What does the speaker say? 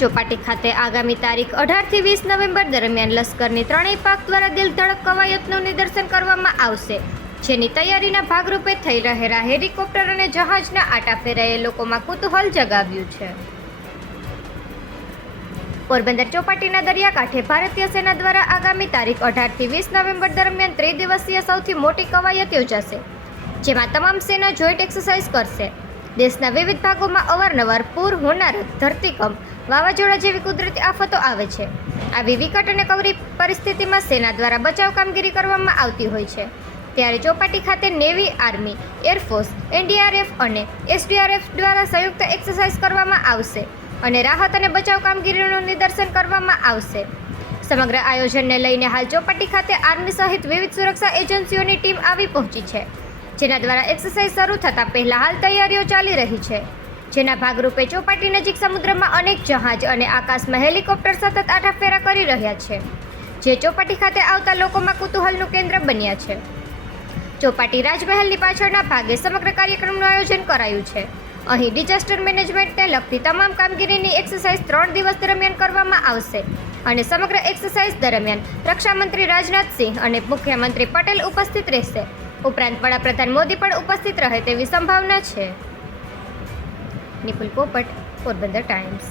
ચોપાટી ખાતે આગામી તારીખ 18 થી 20 નવેમ્બર દરમિયાન લશ્કરની ત્રણેય પાક દ્વારા દિલધડક કવાયતનું નિદર્શન કરવામાં આવશે, જેની તૈયારીના ભાગરૂપે થઈ રહેલા હેલિકોપ્ટર અને જહાજના આટાફેરાએ લોકોમાં કુતૂહલ જગાવ્યું છે. પોરબંદર ચોપાટીના દરિયાકાંઠે ભારતીય સેના દ્વારા આગામી તારીખ 18 થી 20 નવેમ્બર દરમિયાન ત્રિદિવસીય સૌથી મોટી કવાયત યોજાશે, જેમાં તમામ સેના જોઈન્ટ એક્સરસાઇઝ કરશે. દેશના વિવિધ ભાગોમાં અવારનવાર પૂર, હોનારત, ધરતીકંપ, વાવાઝોડા જેવી કુદરતી આફતો આવે છે. આવી વિકટ અને કવરી પરિસ્થિતિમાં સેના દ્વારા બચાવ કામગીરી કરવામાં આવતી હોય છે. ત્યારે ચોપાટી ખાતે નેવી, આર્મી, એરફોર્સ, એનડીઆરએફ અને એસડીઆરએફ દ્વારા સંયુક્ત એક્સરસાઇઝ કરવામાં આવશે અને રાહત અને બચાવ કામગીરીનું નિદર્શન કરવામાં આવશે. સમગ્ર આયોજનને લઈને હાલ ચોપાટી ખાતે આર્મી સહિત વિવિધ સુરક્ષા એજન્સીઓની ટીમ આવી પહોંચી છે, જેના દ્વારા એક્સરસાઇઝ શરૂ થતાં પહેલા હાલ તૈયારીઓ ચાલી રહી છે. જેના ભાગરૂપે ચોપાટી નજીક સમુદ્રમાં અનેક જહાજ અને આકાશમાં હેલિકોપ્ટર સતત આટાફેરા કરી રહ્યા છે, જે ચોપાટી ખાતે આવતા લોકોમાં કુતૂહલનું કેન્દ્ર બન્યા છે. ચોપાટી રાજમહેલની પાછળના ભાગે સમગ્ર કાર્યક્રમનું આયોજન કરાયું છે. અહીં ડિઝાસ્ટર મેનેજમેન્ટને લગતી તમામ કામગીરીની એક્સરસાઇઝ 3 દિવસ દરમિયાન કરવામાં આવશે અને સમગ્ર એક્સરસાઇઝ દરમિયાન રક્ષામંત્રી રાજનાથસિંહ અને મુખ્યમંત્રી પટેલ ઉપસ્થિત રહેશે. ઉપરાંત વડાપ્રધાન મોદી પણ ઉપસ્થિત રહે તેવી સંભાવના છે. નિપુલ પોપટ, પોરબંદર ટાઈમ્સ.